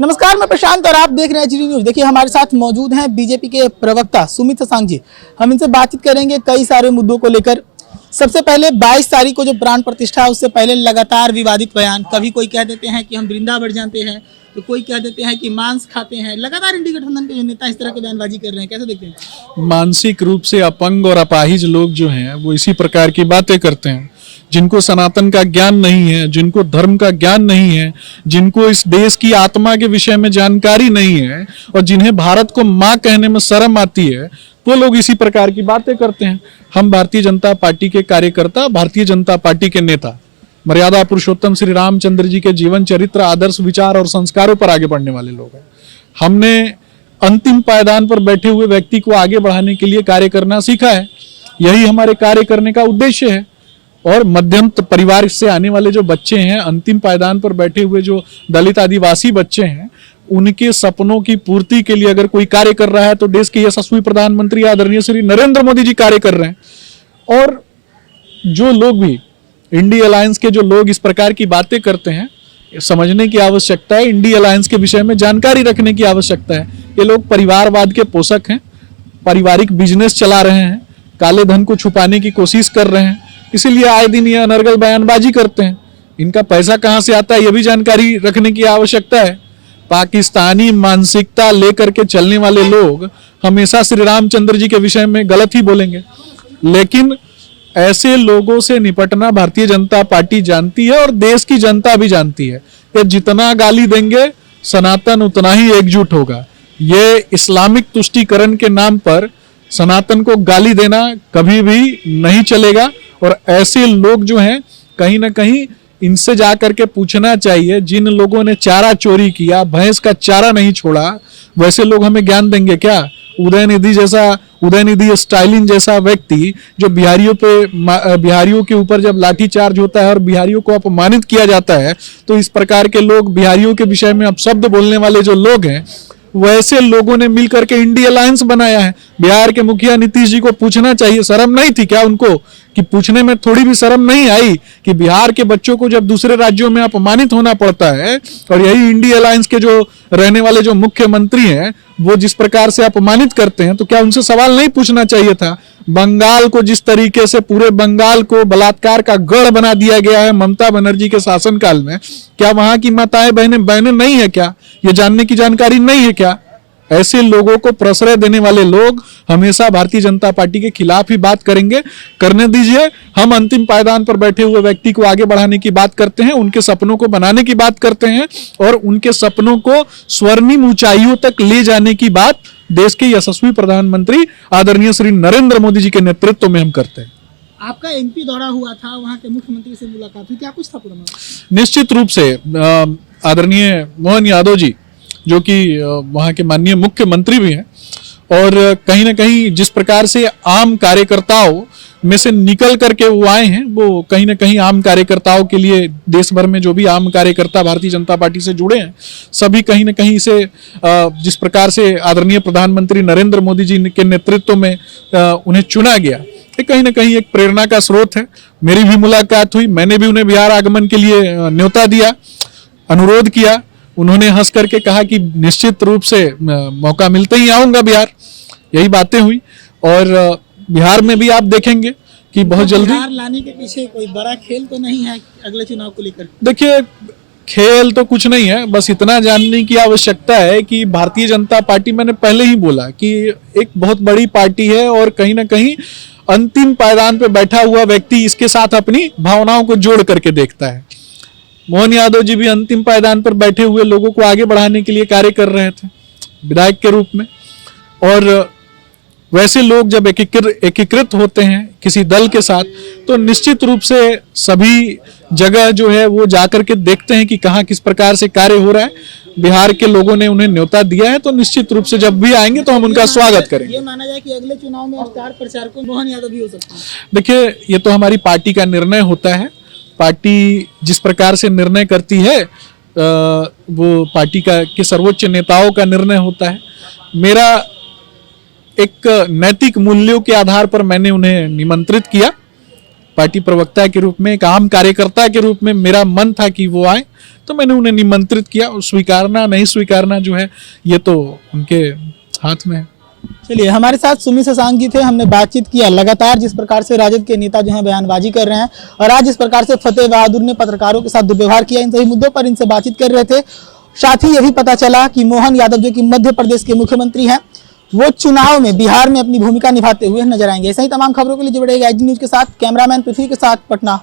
नमस्कार, मैं प्रशांत और आप देख रहे हैं जी न्यूज। देखिए, हमारे साथ मौजूद हैं बीजेपी के प्रवक्ता सुमित सांग जी। हम इनसे बातचीत करेंगे कई सारे मुद्दों को लेकर। सबसे पहले 22 तारीख को जो प्राण प्रतिष्ठा है, उससे पहले लगातार विवादित बयान, कभी कोई कह देते हैं कि हम वृंदावन जानते हैं, तो कोई कह देते हैं कि मांस खाते हैं। लगातार इंडी गठबंधन के जो नेता इस तरह की बयानबाजी कर रहे हैं, कैसे देखते हैं? मानसिक रूप से अपंग और अपाहिज लोग जो हैं वो इसी प्रकार की बातें करते हैं। जिनको सनातन का ज्ञान नहीं है, जिनको धर्म का ज्ञान नहीं है, जिनको इस देश की आत्मा के विषय में जानकारी नहीं है और जिन्हें भारत को माँ कहने में शर्म आती है, वो लोग इसी प्रकार की बातें करते हैं। हम भारतीय जनता पार्टी के कार्यकर्ता, भारतीय जनता पार्टी के नेता, मर्यादा पुरुषोत्तम श्री रामचंद्र जी के जीवन चरित्र, आदर्श, विचार और संस्कारों पर आगे बढ़ने वाले लोग हैं। हमने अंतिम पायदान पर बैठे हुए व्यक्ति को आगे बढ़ाने के लिए कार्य करना सीखा है। यही हमारे कार्य करने का उद्देश्य है। और मध्यम परिवार से आने वाले जो बच्चे हैं, अंतिम पायदान पर बैठे हुए जो दलित आदिवासी बच्चे हैं, उनके सपनों की पूर्ति के लिए अगर कोई कार्य कर रहा है तो देश के यशस्वी प्रधानमंत्री आदरणीय श्री नरेंद्र मोदी जी कार्य कर रहे हैं। और जो लोग भी इंडी अलायंस के जो लोग इस प्रकार की बातें करते हैं, समझने की आवश्यकता है। इंडी अलायंस के विषय में जानकारी रखने की आवश्यकता है। ये लोग परिवारवाद के पोषक हैं, पारिवारिक बिजनेस चला रहे हैं, काले धन को छुपाने की कोशिश कर रहे हैं, इसीलिए आए दिन ये अनर्गल बयानबाजी करते हैं। इनका पैसा कहां से आता है ये भी जानकारी रखने की आवश्यकता है। पाकिस्तानी मानसिकता लेकर के चलने वाले लोग हमेशा श्री रामचंद्र जी के विषय में गलत ही बोलेंगे, लेकिन ऐसे लोगों से निपटना भारतीय जनता पार्टी जानती है और देश की जनता भी जानती है कि जितना गाली देंगे सनातन उतना ही एकजुट होगा। ये इस्लामिक तुष्टीकरण के नाम पर सनातन को गाली देना कभी भी नहीं चलेगा। और ऐसे लोग जो हैं, कहीं ना कहीं इनसे जा करके पूछना चाहिए, जिन लोगों ने चारा चोरी किया, भैंस का चारा नहीं छोड़ा, वैसे लोग हमें ज्ञान देंगे क्या? उदयनिधि स्टालिन जैसा व्यक्ति जो बिहारियों के ऊपर जब लाठीचार्ज होता है और बिहारियों को अपमानित किया जाता है, तो इस प्रकार के लोग, बिहारियों के विषय में अपशब्द बोलने वाले जो लोग हैं, वैसे लोगों ने मिलकर के इंडी अलायंस बनाया है। बिहार के मुखिया नीतीश जी को पूछना चाहिए, शर्म नहीं थी क्या उनको? कि पूछने में थोड़ी भी शर्म नहीं आई कि बिहार के बच्चों को जब दूसरे राज्यों में अपमानित होना पड़ता है और यही इंडी अलायंस के जो रहने वाले जो मुख्यमंत्री हैं वो जिस प्रकार से अपमानित करते हैं, तो क्या उनसे सवाल नहीं पूछना चाहिए था? बंगाल को जिस तरीके से पूरे बंगाल को बलात्कार का गढ़ बना दिया गया है ममता बनर्जी के शासनकाल में, क्या वहां की माताएं बहनें नहीं है क्या? ये जानने की जानकारी नहीं है क्या? ऐसे लोगों को प्रश्रय देने वाले लोग हमेशा भारतीय जनता पार्टी के खिलाफ ही बात करेंगे। करने दीजिए। हम अंतिम पायदान पर बैठे हुए व्यक्ति को आगे बढ़ाने की बात करते हैं, उनके सपनों को बनाने की बात करते हैं और उनके सपनों को स्वर्णिम ऊंचाइयों तक ले जाने की बात देश के यशस्वी प्रधानमंत्री आदरणीय श्री नरेंद्र मोदी जी के नेतृत्व में हम करते हैं। आपका एमपी दौरा हुआ था, वहां के मुख्यमंत्री से मुलाकात हुई, क्या कुछ था पूरा? निश्चित रूप से आदरणीय मोहन यादव जी, जो कि वहाँ के माननीय मुख्यमंत्री भी हैं, और कहीं ना कहीं जिस प्रकार से आम कार्यकर्ताओं में से निकल करके वो आए हैं, वो कहीं ना कहीं आम कार्यकर्ताओं के लिए, देश भर में जो भी आम कार्यकर्ता भारतीय जनता पार्टी से जुड़े हैं, सभी कहीं ना कहीं से जिस प्रकार से आदरणीय प्रधानमंत्री नरेंद्र मोदी जी के नेतृत्व में उन्हें चुना गया, ये कहीं ना कहीं एक प्रेरणा का स्रोत है। मेरी भी मुलाकात हुई, मैंने भी उन्हें बिहार आगमन के लिए न्योता दिया, अनुरोध किया। उन्होंने हंस करके कहा कि निश्चित रूप से मौका मिलते ही आऊंगा बिहार। यही बातें हुई और बिहार में भी आप देखेंगे कि बहुत जल्दी बिहार लाने के पीछे कोई बड़ा खेल तो नहीं है अगले चुनाव को लेकर? देखिए, खेल तो कुछ नहीं है, बस इतना जानने की आवश्यकता है कि भारतीय जनता पार्टी, मैंने पहले ही बोला कि एक बहुत बड़ी पार्टी है और कहीं ना कहीं अंतिम पायदान पे बैठा हुआ व्यक्ति इसके साथ अपनी भावनाओं को जोड़ करके देखता है। मोहन यादव जी भी अंतिम पायदान पर बैठे हुए लोगों को आगे बढ़ाने के लिए कार्य कर रहे थे विधायक के रूप में। और वैसे लोग जब एकीकृत होते हैं किसी दल के साथ, तो निश्चित रूप से सभी जगह जो है वो जाकर के देखते हैं कि कहाँ किस प्रकार से कार्य हो रहा है। बिहार के लोगों ने उन्हें न्योता दिया है, तो निश्चित रूप से जब भी आएंगे तो हम उनका स्वागत करेंगे। ये माना जाए कि अगले चुनाव में स्टार प्रचारक मोहन यादव भी हो सकते हैं? देखिए, ये तो हमारी पार्टी का निर्णय होता है। पार्टी जिस प्रकार से निर्णय करती है वो पार्टी के सर्वोच्च नेताओं का निर्णय होता है। मेरा एक नैतिक मूल्यों के आधार पर मैंने उन्हें निमंत्रित किया। पार्टी प्रवक्ता के रूप में, एक आम कार्यकर्ता के रूप में मेरा मन था कि वो आए, तो मैंने उन्हें निमंत्रित किया। स्वीकारना नहीं स्वीकारना जो है ये तो उनके हाथ में है। चलिए, हमारे साथ सुमित शशांक जी थे, हमने बातचीत किया। लगातार जिस प्रकार से राजद के नेता जो है बयानबाजी कर रहे हैं और आज जिस प्रकार से फतेह बहादुर ने पत्रकारों के साथ दुर्व्यवहार किया, इन सभी मुद्दों पर इनसे बातचीत कर रहे थे। साथ ही ये भी पता चला कि मोहन यादव जो कि मध्य प्रदेश के मुख्यमंत्री हैं, वो चुनाव में बिहार में अपनी भूमिका निभाते हुए नजर आएंगे। ऐसे ही तमाम खबरों के लिए जुड़े रहिए एजी न्यूज के साथ। कैमरामैन पृथ्वी के साथ पटना